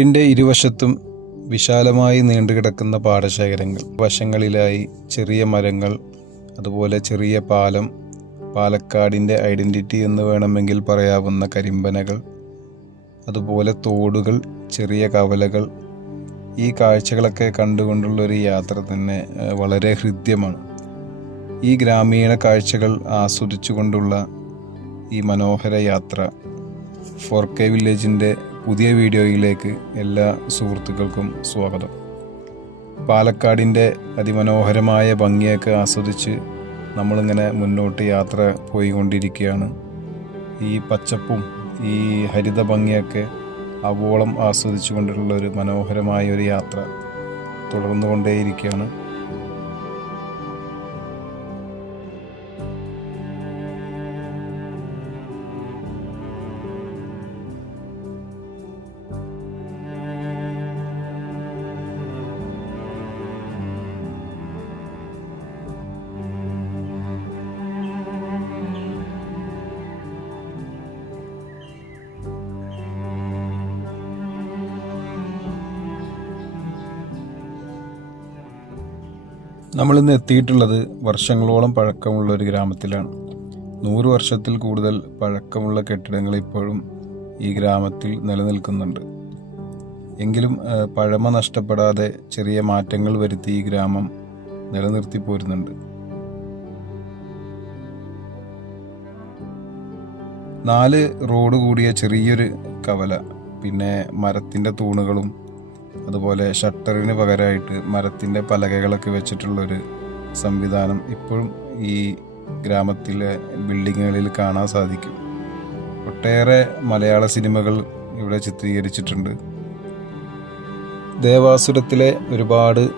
റോഡിന്റെ ഇരുവശത്തും വിശാലമായി നീണ്ടുകിടക്കുന്ന പാടശേഖരങ്ങൾ. വശങ്ങളിലായി ചെറിയ മരങ്ങൾ അതുപോലെ ചെറിയ പാലം പാലക്കാടിന്റെ ഐഡന്റിറ്റി എന്ന് വേണമെങ്കിൽ പറയാവുന്ന കരിമ്പനകൾ അതുപോലെ തോടുകൾ ചെറിയ കവലകൾ. ഈ കാഴ്ചകളൊക്കെ കണ്ടുകൊണ്ടുള്ള ഒരു യാത്ര തന്നെ വളരെ ഹൃദ്യമാണ്. ഈ ഗ്രാമീണ കാഴ്ചകൾ ആസ്വദിച്ചുകൊണ്ടുള്ള ഈ മനോഹര യാത്ര ഫോർ കെ വില്ലേജിന്റെ പുതിയ വീഡിയോയിലേക്ക് എല്ലാ സുഹൃത്തുക്കൾക്കും സ്വാഗതം. പാലക്കാടിന്റെ അതിമനോഹരമായ ഭംഗിയൊക്കെ ആസ്വദിച്ച് നമ്മളിങ്ങനെ മുന്നോട്ട് യാത്ര പോയിക്കൊണ്ടിരിക്കുകയാണ്. ഈ പച്ചപ്പും ഈ ഹരിത ഭംഗിയൊക്കെ അവോളം ആസ്വദിച്ചുകൊണ്ടുള്ള ഒരു മനോഹരമായ ഒരു യാത്ര തുടർന്നുകൊണ്ടേയിരിക്കുകയാണ്. നമ്മളിന്ന് എത്തിയിട്ടുള്ളത് വർഷങ്ങളോളം പഴക്കമുള്ള ഒരു ഗ്രാമത്തിലാണ്. നൂറ് വർഷത്തിൽ കൂടുതൽ പഴക്കമുള്ള കെട്ടിടങ്ങൾ ഇപ്പോഴും ഈ ഗ്രാമത്തിൽ നിലനിൽക്കുന്നുണ്ട്. എങ്കിലും പഴമ നഷ്ടപ്പെടാതെ ചെറിയ മാറ്റങ്ങൾ വരുത്തി ഈ ഗ്രാമം നിലനിർത്തി പോരുന്നുണ്ട്. നാല് റോഡ് കൂടിയ ചെറിയൊരു കവല പിന്നെ മരത്തിന്റെ തൂണുകളും അതുപോലെ ഷട്ടറിന് പകരമായിട്ട് മരത്തിന്റെ പലകകളൊക്കെ വെച്ചിട്ടുള്ളൊരു സംവിധാനം ഇപ്പോഴും ഈ ഗ്രാമത്തിലെ ബിൽഡിങ്ങുകളിൽ കാണാൻ സാധിക്കും. ഒട്ടേറെ മലയാള സിനിമകൾ ഇവിടെ ചിത്രീകരിച്ചിട്ടുണ്ട്. ദേവാസുരത്തിലെ ഒരുപാട്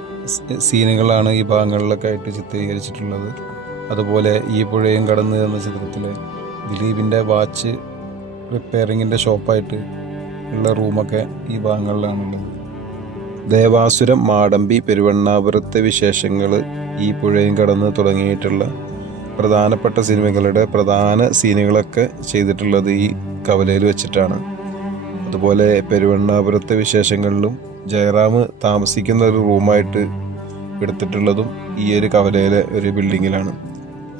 സീനുകളാണ് ഈ ഭാഗങ്ങളിലൊക്കെ ആയിട്ട് ചിത്രീകരിച്ചിട്ടുള്ളത്. അതുപോലെ ഈ പുഴയും കടന്ന് എന്ന ചിത്രത്തിലെ ദിലീപിന്റെ വാച്ച് റിപ്പയറിങ്ങിന്റെ ഷോപ്പായിട്ട് ഉള്ള റൂമൊക്കെ ഈ ഭാഗങ്ങളിലാണുള്ളത്. ദേവാസുരം മാടമ്പി പെരുവണ്ണാപുരത്തെ വിശേഷങ്ങൾ ഈ പുഴയും കടന്ന് തുടങ്ങിയിട്ടുള്ള പ്രധാനപ്പെട്ട സിനിമകളുടെ പ്രധാന സീനുകളൊക്കെ ചെയ്തിട്ടുള്ളത് ഈ കവലയിൽ വെച്ചിട്ടാണ്. അതുപോലെ പെരുവണ്ണാപുരത്തെ വിശേഷങ്ങളിലും ജയറാം താമസിക്കുന്ന ഒരു റൂമായിട്ട് എടുത്തിട്ടുള്ളതും ഈ ഒരു കവലയിലെ ഒരു ബിൽഡിങ്ങിലാണ്.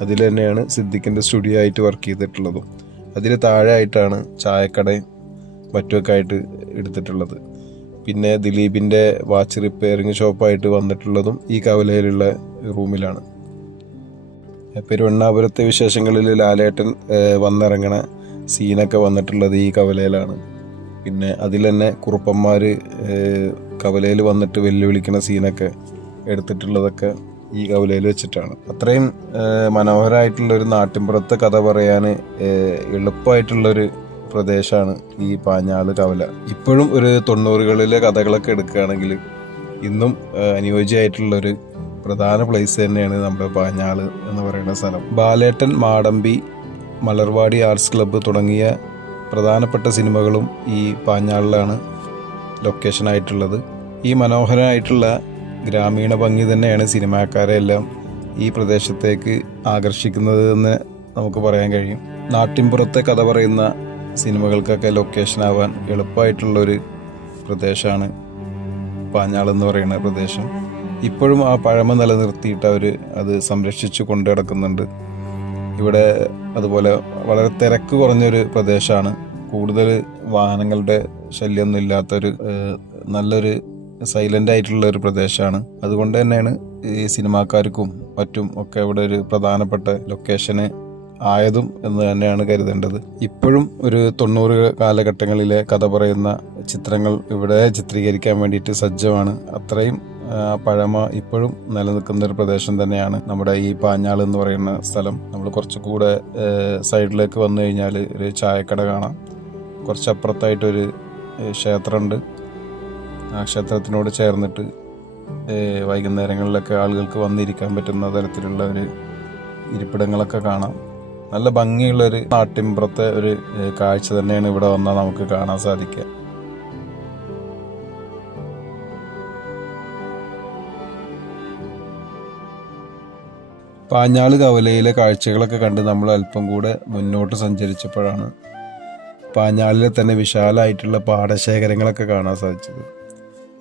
അതിൽ തന്നെയാണ് സിദ്ദിഖിന്റെ സ്റ്റുഡിയോ ആയിട്ട് വർക്ക് ചെയ്തിട്ടുള്ളതും. അതിൽ താഴെ ആയിട്ടാണ് ചായക്കടയും മറ്റുമൊക്കെ ആയിട്ട് എടുത്തിട്ടുള്ളത്. പിന്നെ ദിലീപിന്റെ വാച്ച് റിപ്പയറിങ് ഷോപ്പായിട്ട് വന്നിട്ടുള്ളതും ഈ കവലയിലുള്ള റൂമിലാണ്. പെരുവണ്ണാപുരത്തെ വിശേഷങ്ങളിൽ ലാലേട്ടൻ വന്നിറങ്ങണ സീനൊക്കെ വന്നിട്ടുള്ളത് ഈ കവലയിലാണ്. പിന്നെ അതിൽ തന്നെ കുറുപ്പന്മാർ കവലയിൽ വന്നിട്ട് വെല്ലുവിളിക്കുന്ന സീനൊക്കെ എടുത്തിട്ടുള്ളതൊക്കെ ഈ കവലയിൽ വെച്ചിട്ടാണ്. അത്രയും മനോഹരമായിട്ടുള്ളൊരു നാട്ടിൻപുറത്തെ കഥ പറയാൻ എളുപ്പമായിട്ടുള്ളൊരു പ്രദേശമാണ് ഈ പാഞ്ഞാൾ കവല. ഇപ്പോഴും ഒരു തൊണ്ണൂറുകളിലെ കഥകളൊക്കെ എടുക്കുകയാണെങ്കിൽ ഇന്നും അനുയോജ്യമായിട്ടുള്ളൊരു പ്രധാന പ്ലേസ് തന്നെയാണ് നമ്മുടെ പാഞ്ഞാൾ എന്ന് പറയുന്ന സ്ഥലം. ബാലേട്ടൻ മാടമ്പി മലർവാടി ആർട്സ് ക്ലബ്ബ് തുടങ്ങിയ പ്രധാനപ്പെട്ട സിനിമകളും ഈ പാഞ്ഞാളിലാണ് ലൊക്കേഷനായിട്ടുള്ളത് ഈ മനോഹരമായിട്ടുള്ള ഗ്രാമീണ ഭംഗി തന്നെയാണ് സിനിമാക്കാരെ എല്ലാം ഈ പ്രദേശത്തേക്ക് ആകർഷിക്കുന്നത് എന്ന് നമുക്ക് പറയാൻ കഴിയും. നാട്ടിൻപുറത്തെ കഥ പറയുന്ന സിനിമകൾക്കൊക്കെ ലൊക്കേഷൻ ആവാൻ എളുപ്പമായിട്ടുള്ളൊരു പ്രദേശമാണ് പാഞ്ഞാൾ എന്ന് പറയുന്ന പ്രദേശം. ഇപ്പോഴും ആ പഴമ നിലനിർത്തിയിട്ട് അവർ അത് സംരക്ഷിച്ചു കൊണ്ടു നടക്കുന്നുണ്ട്. ഇവിടെ അതുപോലെ വളരെ തിരക്ക് കുറഞ്ഞൊരു പ്രദേശമാണ്. കൂടുതൽ വാഹനങ്ങളുടെ ശല്യമൊന്നും ഇല്ലാത്തൊരു നല്ലൊരു സൈലന്റ് ആയിട്ടുള്ള ഒരു പ്രദേശമാണ്. അതുകൊണ്ട് തന്നെയാണ് ഈ സിനിമാക്കാർക്കും മറ്റും ഒക്കെ ഇവിടെ ഒരു പ്രധാനപ്പെട്ട ലൊക്കേഷന് ആയതും എന്ന് തന്നെയാണ് കരുതേണ്ടത്. ഇപ്പോഴും ഒരു തൊണ്ണൂറ് കാലഘട്ടങ്ങളിലെ കഥ പറയുന്ന ചിത്രങ്ങൾ ഇവിടെ ചിത്രീകരിക്കാൻ വേണ്ടിയിട്ട് സജ്ജമാണ്. അത്രയും പഴമ ഇപ്പോഴും നിലനിൽക്കുന്ന ഒരു പ്രദേശം തന്നെയാണ്. നമ്മുടെ ഈ പാഞ്ഞാൾ എന്ന് പറയുന്ന സ്ഥലം നമ്മൾ കുറച്ചുകൂടെ സൈഡിലേക്ക് വന്നു കഴിഞ്ഞാൽ ഒരു ചായക്കട കാണാം. കുറച്ചപ്പുറത്തായിട്ടൊരു ക്ഷേത്രമുണ്ട്. ആ ക്ഷേത്രത്തിനോട് ചേർന്നിട്ട് വൈകുന്നേരങ്ങളിലൊക്കെ ആളുകൾക്ക് വന്നിരിക്കാൻ പറ്റുന്ന തരത്തിലുള്ള ഒരു ഇരിപ്പിടങ്ങളൊക്കെ കാണാം. നല്ല ഭംഗിയുള്ളൊരു നാട്ടിൻപുറത്തെ ഒരു കാഴ്ച തന്നെയാണ് ഇവിടെ വന്നാൽ നമുക്ക് കാണാൻ സാധിക്കുക. പാഞ്ഞാൾ കവലയിലെ കാഴ്ചകളൊക്കെ കണ്ട് നമ്മൾ അല്പം കൂടെ മുന്നോട്ട് സഞ്ചരിച്ചപ്പോഴാണ് പാഞ്ഞാളിലെ തന്നെ വിശാലമായിട്ടുള്ള പാടശേഖരങ്ങളൊക്കെ കാണാൻ സാധിച്ചത്.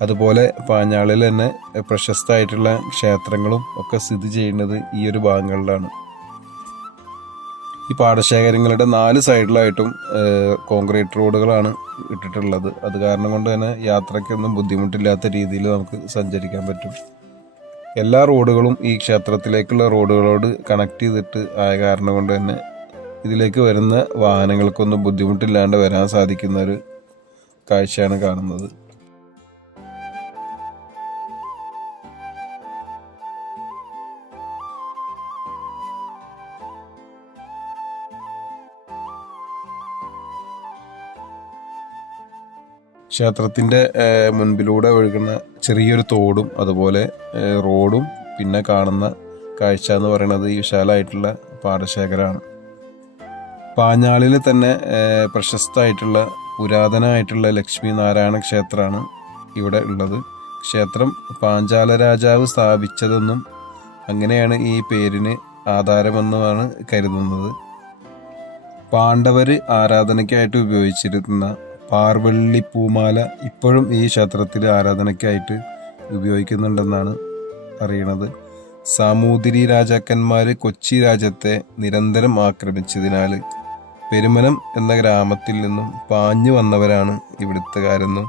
അതുപോലെ പാഞ്ഞാളിൽ തന്നെ പ്രശസ്തമായിട്ടുള്ള ക്ഷേത്രങ്ങളും ഒക്കെ സ്ഥിതി ചെയ്യുന്നത് ഈ ഒരു ഭാഗങ്ങളിലാണ്. ഈ പാടശേഖരങ്ങളുടെ നാല് സൈഡിലായിട്ടും കോൺക്രീറ്റ് റോഡുകളാണ് ഇട്ടിട്ടുള്ളത്. അത് കാരണം കൊണ്ട് തന്നെ യാത്രയ്ക്കൊന്നും ബുദ്ധിമുട്ടില്ലാത്ത രീതിയിൽ നമുക്ക് സഞ്ചരിക്കാൻ പറ്റും. എല്ലാ റോഡുകളും ഈ ക്ഷേത്രത്തിലേക്കുള്ള റോഡുകളോട് കണക്ട് ചെയ്തിട്ട് ആയ കാരണം കൊണ്ട് തന്നെ ഇതിലേക്ക് വരുന്ന വാഹനങ്ങൾക്കൊന്നും ബുദ്ധിമുട്ടില്ലാണ്ട് വരാൻ സാധിക്കുന്ന ഒരു കാഴ്ചയാണ് കാണുന്നത്. ക്ഷേത്രത്തിന്റെ മുൻപിലൂടെ ഒഴുകുന്ന ചെറിയൊരു തോടും അതുപോലെ റോഡും പിന്നെ കാണുന്ന കാഴ്ച എന്ന് പറയുന്നത് ഈ വിശാലമായിട്ടുള്ള പാടശേഖരമാണ്. പാഞ്ഞാളിൽ തന്നെ പ്രശസ്തമായിട്ടുള്ള പുരാതനമായിട്ടുള്ള ലക്ഷ്മി നാരായണ ക്ഷേത്രമാണ് ഇവിടെ ഉള്ളത്. ക്ഷേത്രം പാഞ്ചാല രാജാവ് സ്ഥാപിച്ചതെന്നും അങ്ങനെയാണ് ഈ പേരിന് ആധാരമെന്നുമാണ് കരുതുന്നത്. പാണ്ഡവർ ആരാധനയ്ക്കായിട്ട് ഉപയോഗിച്ചിരുന്ന പാർവള്ളി പൂമാല ഇപ്പോഴും ഈ ക്ഷേത്രത്തിൽ ആരാധനയ്ക്കായിട്ട് ഉപയോഗിക്കുന്നുണ്ടെന്നാണ് അറിയണത്. സാമൂതിരി രാജാക്കന്മാർ കൊച്ചി രാജ്യത്തെ നിരന്തരം ആക്രമിച്ചതിനാൽ പെരുമനം എന്ന ഗ്രാമത്തിൽ നിന്നും പാഞ്ഞു വന്നവരാണ് ഇവിടുത്തുകാരെന്നും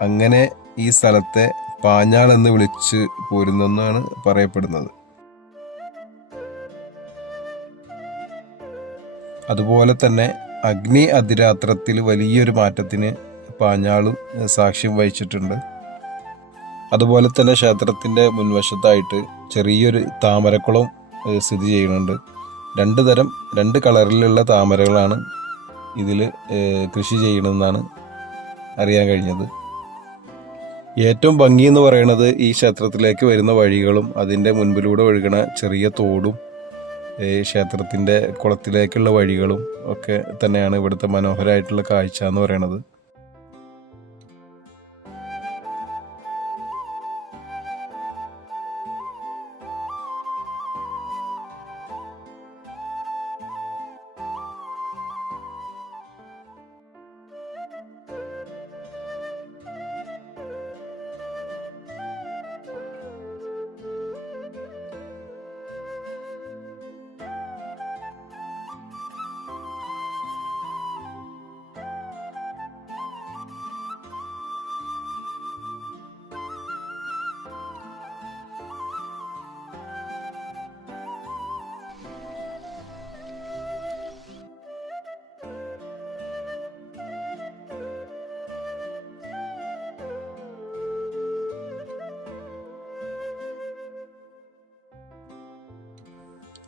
അങ്ങനെ ഈ സ്ഥലത്തെ പാഞ്ഞാൾ എന്ന് വിളിച്ച് പോരുന്നെന്നാണ് പറയപ്പെടുന്നത്. അതുപോലെ തന്നെ അഗ്നി അതിരാത്രത്തിൽ വലിയൊരു മാറ്റത്തിന് പാഞ്ഞാളും സാക്ഷ്യം വഹിച്ചിട്ടുണ്ട്. അതുപോലെ തന്നെ ക്ഷേത്രത്തിന്റെ മുൻവശത്തായിട്ട് ചെറിയൊരു താമരക്കുളം സ്ഥിതി ചെയ്യുന്നുണ്ട്. രണ്ട് തരം രണ്ട് കളറിലുള്ള താമരകളാണ് ഇതിൽ കൃഷി ചെയ്യണമെന്നാണ് അറിയാൻ കഴിഞ്ഞത്. ഏറ്റവും ഭംഗി എന്ന് പറയുന്നത് ഈ ക്ഷേത്രത്തിലേക്ക് വരുന്ന വഴികളും അതിന്റെ മുൻപിലൂടെ ഒഴുകുന്ന ചെറിയ തോടും ഈ ക്ഷേത്രത്തിന്റെ കുളത്തിലേക്കുള്ള വഴികളും ഒക്കെ തന്നെയാണ് ഇവിടുത്തെ മനോഹരമായിട്ടുള്ള കാഴ്ച എന്ന് പറയുന്നത്.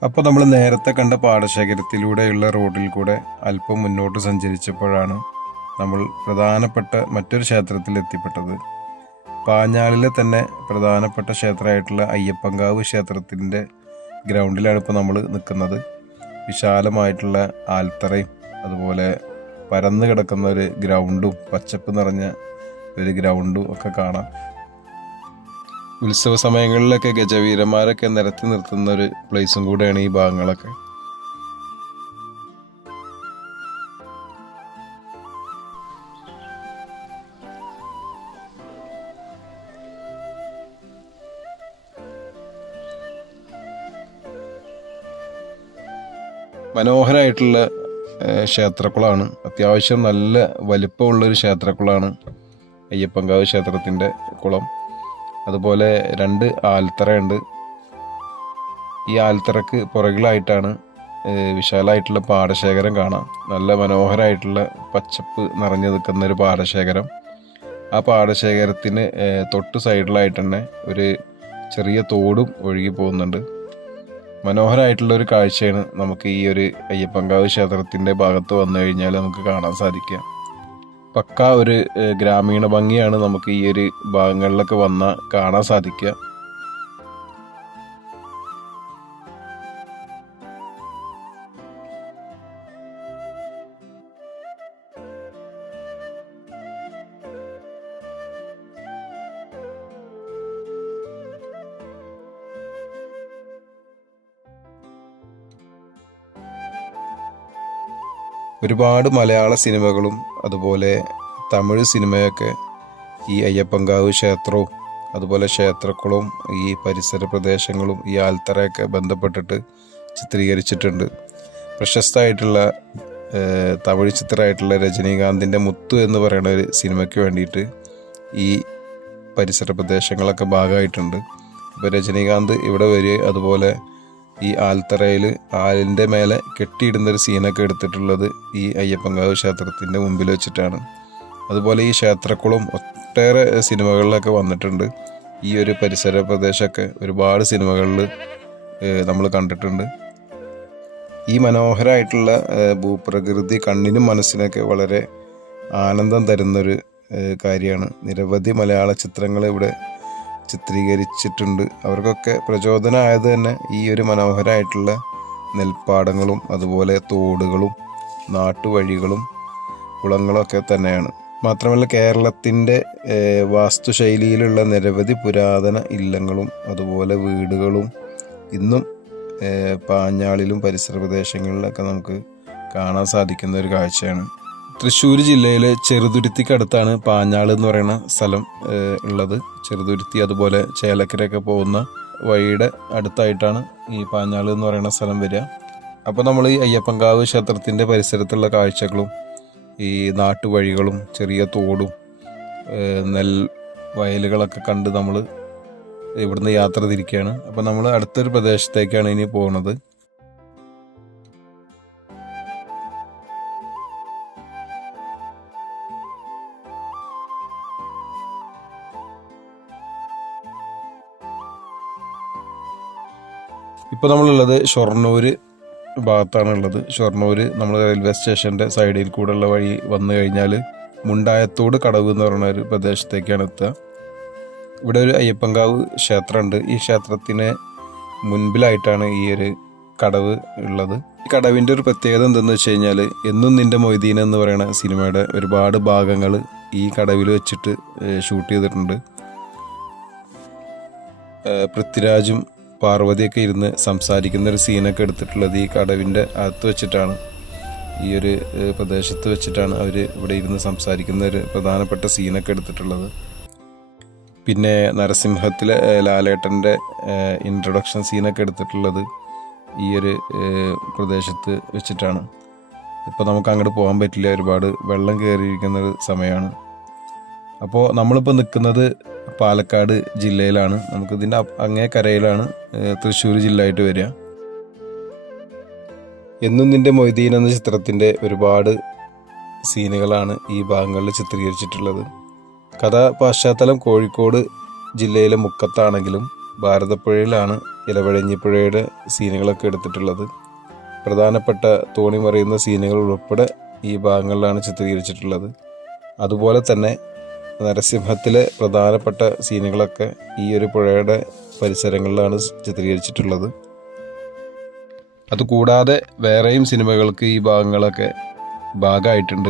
അപ്പോൾ നമ്മൾ നേരത്തെ കണ്ട പാടശേഖരത്തിലൂടെയുള്ള റോഡിൽ കൂടെ അല്പം മുന്നോട്ട് സഞ്ചരിച്ചപ്പോഴാണ് നമ്മൾ പ്രധാനപ്പെട്ട മറ്റൊരു ക്ഷേത്രത്തിൽ എത്തിപ്പെട്ടത്. പാഞ്ഞാളിലെ തന്നെ പ്രധാനപ്പെട്ട ക്ഷേത്രമായിട്ടുള്ള അയ്യപ്പങ്കാവ് ക്ഷേത്രത്തിന്റെ ഗ്രൗണ്ടിലാണ് ഇപ്പോൾ നമ്മൾ നിൽക്കുന്നത്. വിശാലമായിട്ടുള്ള ആൽത്തറയും അതുപോലെ പരന്നു കിടക്കുന്ന ഒരു ഗ്രൗണ്ടും പച്ചപ്പ് നിറഞ്ഞ ഒരു ഗ്രൗണ്ടും ഒക്കെ കാണാം. ഉത്സവ സമയങ്ങളിലൊക്കെ ഗജവീരന്മാരൊക്കെ നിരത്തി നിർത്തുന്ന ഒരു പ്ലേസും കൂടെയാണ് ഈ ഭാഗങ്ങളൊക്കെ. മനോഹരമായിട്ടുള്ള ക്ഷേത്രക്കുളമാണ് അത്യാവശ്യം നല്ല വലിപ്പമുള്ളൊരു ക്ഷേത്രക്കുളമാണ് അയ്യപ്പങ്കാവ് ക്ഷേത്രത്തിന്റെ കുളം. അതുപോലെ രണ്ട് ആൽത്തറയുണ്ട്. ഈ ആൽത്തറക്ക് പുറകിലായിട്ടാണ് വിശാലമായിട്ടുള്ള പാടശേഖരം കാണാം. നല്ല മനോഹരമായിട്ടുള്ള പച്ചപ്പ് നിറഞ്ഞു നിൽക്കുന്ന ഒരു പാടശേഖരം. ആ പാടശേഖരത്തിന് തൊട്ട് സൈഡിലായിട്ട് തന്നെ ഒരു ചെറിയ തോടും ഒഴുകി പോകുന്നുണ്ട്. മനോഹരമായിട്ടുള്ള ഒരു കാഴ്ചയാണ് നമുക്ക് ഈ ഒരു അയ്യപ്പങ്കാവ് ക്ഷേത്രത്തിന്റെ ഭാഗത്ത് വന്നു കഴിഞ്ഞാൽ നമുക്ക് കാണാൻ സാധിക്കുക. പക്ക ഒരു ഗ്രാമീണ ഭംഗിയാണ് നമുക്ക് ഈ ഒരു ഭാഗങ്ങളിലൊക്കെ വന്ന കാണാൻ സാധിക്കുക. ഒരുപാട് മലയാള സിനിമകളും അതുപോലെ തമിഴ് സിനിമയൊക്കെ ഈ അയ്യപ്പങ്കാവ് ക്ഷേത്രവും അതുപോലെ ക്ഷേത്രക്കുളവും ഈ പരിസര പ്രദേശങ്ങളും ഈ ആൽത്തറയൊക്കെ ബന്ധപ്പെട്ടിട്ട് ചിത്രീകരിച്ചിട്ടുണ്ട്. പ്രശസ്തമായിട്ടുള്ള തമിഴ് ചിത്രമായിട്ടുള്ള രജനീകാന്തിന്റെ മുത്തു എന്ന് പറയുന്ന ഒരു സിനിമയ്ക്ക് വേണ്ടിയിട്ട് ഈ പരിസര പ്രദേശങ്ങളൊക്കെ ഭാഗമായിട്ടുണ്ട്. ഇപ്പോൾ രജനീകാന്ത് ഇവിടെ വരിക അതുപോലെ ഈ ആൽത്തറയിൽ ആലിന്റെ മേലെ കെട്ടിയിടുന്ന ഒരു സീനൊക്കെ എടുത്തിട്ടുള്ളത് ഈ അയ്യപ്പങ്കാവ് ക്ഷേത്രത്തിന്റെ മുമ്പിൽ വെച്ചിട്ടാണ്. അതുപോലെ ഈ ക്ഷേത്രക്കുളം ഒട്ടേറെ സിനിമകളിലൊക്കെ വന്നിട്ടുണ്ട്. ഈ ഒരു പരിസര പ്രദേശമൊക്കെ ഒരുപാട് സിനിമകളിൽ നമ്മൾ കണ്ടിട്ടുണ്ട്. ഈ മനോഹരമായിട്ടുള്ള ഭൂപ്രകൃതി കണ്ണിനും മനസ്സിനൊക്കെ വളരെ ആനന്ദം തരുന്നൊരു കാര്യമാണ്. നിരവധി മലയാള ചിത്രങ്ങൾ ഇവിടെ ചിത്രീകരിച്ചിട്ടുണ്ട്. അവർക്കൊക്കെ പ്രചോദനമായത് തന്നെ ഈ ഒരു മനോഹരമായിട്ടുള്ള നെൽപ്പാടങ്ങളും അതുപോലെ തോടുകളും നാട്ടുവഴികളും കുളങ്ങളൊക്കെ തന്നെയാണ്. മാത്രമല്ല കേരളത്തിന്റെ വാസ്തുശൈലിയിലുള്ള നിരവധി പുരാതന ഇല്ലങ്ങളും അതുപോലെ വീടുകളും ഇന്നും പാഞ്ഞാളിലും പരിസര പ്രദേശങ്ങളിലൊക്കെ നമുക്ക് കാണാൻ സാധിക്കുന്ന ഒരു കാഴ്ചയാണ്. തൃശ്ശൂർ ജില്ലയിലെ ചെറുതുരുത്തിക്കടുത്താണ് പാഞ്ഞാൾ എന്ന് പറയുന്ന സ്ഥലം ഉള്ളത്. ചെറുതുരുത്തി അതുപോലെ ചേലക്കരയൊക്കെ പോകുന്ന വഴിയുടെ അടുത്തായിട്ടാണ് ഈ പാഞ്ഞാൾ എന്ന് പറയുന്ന സ്ഥലം വരിക. അപ്പോൾ നമ്മൾ ഈ അയ്യപ്പങ്കാവ് ക്ഷേത്രത്തിന്റെ പരിസരത്തുള്ള കാഴ്ചകളും ഈ നാട്ടുവഴികളും ചെറിയ തോടും നെൽ വയലുകളൊക്കെ കണ്ട് നമ്മൾ ഇവിടുന്ന് യാത്ര തിരിക്കുകയാണ്. അപ്പോൾ നമ്മൾ അടുത്തൊരു പ്രദേശത്തേക്കാണ് ഇനി പോകുന്നത് ഇപ്പോൾ നമ്മളുള്ളത് ഷൊർണൂർ ഭാഗത്താണുള്ളത്. ഷൊർണൂർ നമ്മൾ റെയിൽവേ സ്റ്റേഷന്റെ സൈഡിൽ കൂടെയുള്ള വഴി വന്നു കഴിഞ്ഞാൽ മുണ്ടായത്തോട് കടവ് എന്ന് പറയുന്ന ഒരു പ്രദേശത്തേക്കാണ് എത്തുക. ഇവിടെ ഒരു അയ്യപ്പങ്കാവ് ക്ഷേത്രമുണ്ട്. ഈ ക്ഷേത്രത്തിന് മുൻപിലായിട്ടാണ് ഈ ഒരു കടവ് ഉള്ളത്. ഈ കടവിന്റെ ഒരു പ്രത്യേകത എന്തെന്ന് വെച്ച് കഴിഞ്ഞാൽ എന്നും നിന്റെ മൊയ്തീൻ എന്ന് പറയുന്ന സിനിമയുടെ ഒരുപാട് ഭാഗങ്ങൾ ഈ കടവിൽ വെച്ചിട്ട് ഷൂട്ട് ചെയ്തിട്ടുണ്ട്. പൃഥ്വിരാജും പാർവതിയൊക്കെ ഇരുന്ന് സംസാരിക്കുന്ന ഒരു സീനൊക്കെ എടുത്തിട്ടുള്ളത് ഈ കടവിന്റെ അകത്ത് വെച്ചിട്ടാണ്. ഈ ഒരു പ്രദേശത്ത് വെച്ചിട്ടാണ് അവർ ഇവിടെ ഇരുന്ന് സംസാരിക്കുന്ന ഒരു പ്രധാനപ്പെട്ട സീനൊക്കെ എടുത്തിട്ടുള്ളത്. പിന്നെ നരസിംഹത്തിലെ ലാലേട്ടന്റെ ഇൻട്രൊഡക്ഷൻ സീനൊക്കെ എടുത്തിട്ടുള്ളത് ഈ ഒരു പ്രദേശത്ത് വെച്ചിട്ടാണ്. ഇപ്പോൾ നമുക്ക് അങ്ങോട്ട് പോകാൻ പറ്റില്ല. ഒരുപാട് വെള്ളം കയറിയിരിക്കുന്ന ഒരു സമയമാണ്. അപ്പോൾ നമ്മളിപ്പോൾ നിൽക്കുന്നത് പാലക്കാട് ജില്ലയിലാണ്. നമുക്കിതിന്റെ അങ്ങേ കരയിലാണ് തൃശ്ശൂർ ജില്ല ആയിട്ട് വരിക. എന്നും നിന്റെ മൊയ്തീൻ എന്ന ചിത്രത്തിന്റെ ഒരുപാട് സീനുകളാണ് ഈ ഭാഗങ്ങളിൽ ചിത്രീകരിച്ചിട്ടുള്ളത്. കഥ പശ്ചാത്തലം കോഴിക്കോട് ജില്ലയിലെ മുക്കത്താണെങ്കിലും ഭാരതപ്പുഴയിലാണ് ഇലവഴഞ്ഞിപ്പുഴയുടെ സീനുകളൊക്കെ എടുത്തിട്ടുള്ളത്. പ്രധാനപ്പെട്ട തോണി മറിയുന്ന സീനുകൾ ഉൾപ്പെടെ ഈ ഭാഗങ്ങളിലാണ് ചിത്രീകരിച്ചിട്ടുള്ളത്. അതുപോലെ തന്നെ നരസിംഹത്തിലെ പ്രധാനപ്പെട്ട സീനുകളൊക്കെ ഈ ഒരു പുഴയുടെ പരിസരങ്ങളിലാണ് ചിത്രീകരിച്ചിട്ടുള്ളത്. അതുകൂടാതെ വേറെയും സിനിമകൾക്ക് ഈ ഭാഗങ്ങളൊക്കെ ഭാഗമായിട്ടുണ്ട്.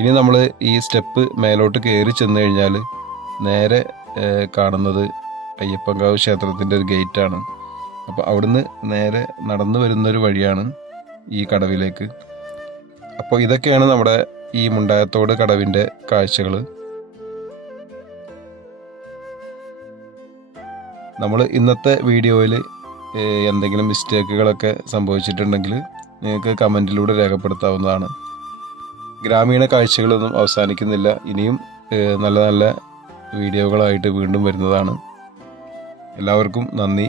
ഇനി നമ്മൾ ഈ സ്റ്റെപ്പ് മേലോട്ട് കയറി ചെന്ന് കഴിഞ്ഞാൽ നേരെ കാണുന്നത് അയ്യപ്പങ്കാവ് ക്ഷേത്രത്തിന്റെ ഒരു ഗേറ്റാണ്. അപ്പോൾ അവിടുന്ന് നേരെ നടന്നു വരുന്നൊരു വഴിയാണ് ഈ കടവിലേക്ക്. അപ്പോൾ ഇതൊക്കെയാണ് നമ്മുടെ ഈ മുണ്ടായത്തോട് കടവിന്റെ കാഴ്ചകൾ. നമ്മൾ ഇന്നത്തെ വീഡിയോയിൽ എന്തെങ്കിലും മിസ്റ്റേക്കുകളൊക്കെ സംഭവിച്ചിട്ടുണ്ടെങ്കിൽ നിങ്ങൾക്ക് കമന്റിലൂടെ രേഖപ്പെടുത്താവുന്നതാണ്. ഗ്രാമീണ കാഴ്ചകളൊന്നും അവസാനിക്കുന്നില്ല. ഇനിയും നല്ല നല്ല വീഡിയോകളായിട്ട് വീണ്ടും വരുന്നതാണ്. എല്ലാവർക്കും നന്ദി.